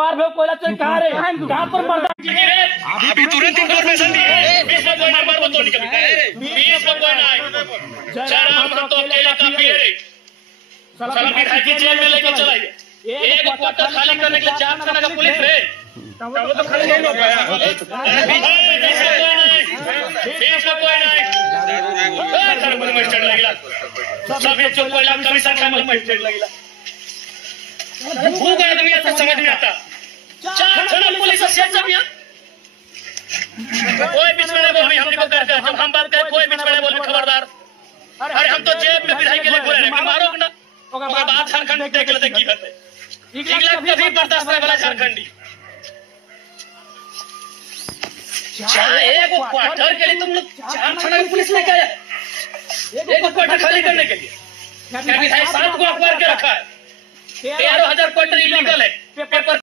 पार भे कोयला चोरी कहाँ रे कहाँ पर मर्दा अभी तुरंत इंफॉर्मेशन दी है। 20 में कोई ना मार तो निकल गया रे। 20 में कोई ना जयराम हम तो अकेले काफी है रे। साला विधायक की जेल में लेके चला गया। एक क्वार्टर खाली करने के लिए 4 थाना का पुलिस रे। वो तो खाली नहीं हो पाया। 20 में कोई नहीं घर में मस्टर्ड लगला। सब ये जो कोयला कमीशन का मस्टर्ड लगला। भूख आदमी ऐसा समझ में आता। 4 थाना पुलिस से सब यहाँ कोई बीच में नहीं हमने को कर जब हम बात करें कोई बीच में नहीं बोले खबरदार। अरे हम तो जेब में विधायक के लिए बोले रहे मारो ना ओकर बाद झारखंड देख लेते की करते। इगला कभी बर्दाश्त करे वाला झारखंडी एक क्वार्टर के लिए तुम लोग 4 थाना की पुलिस लेके आया। एक क्वार्टर खाली करने के लिए क्या विधायक 7 को अखबार के रखा है। 13,000 क्वार्टर इलीगल है पेपर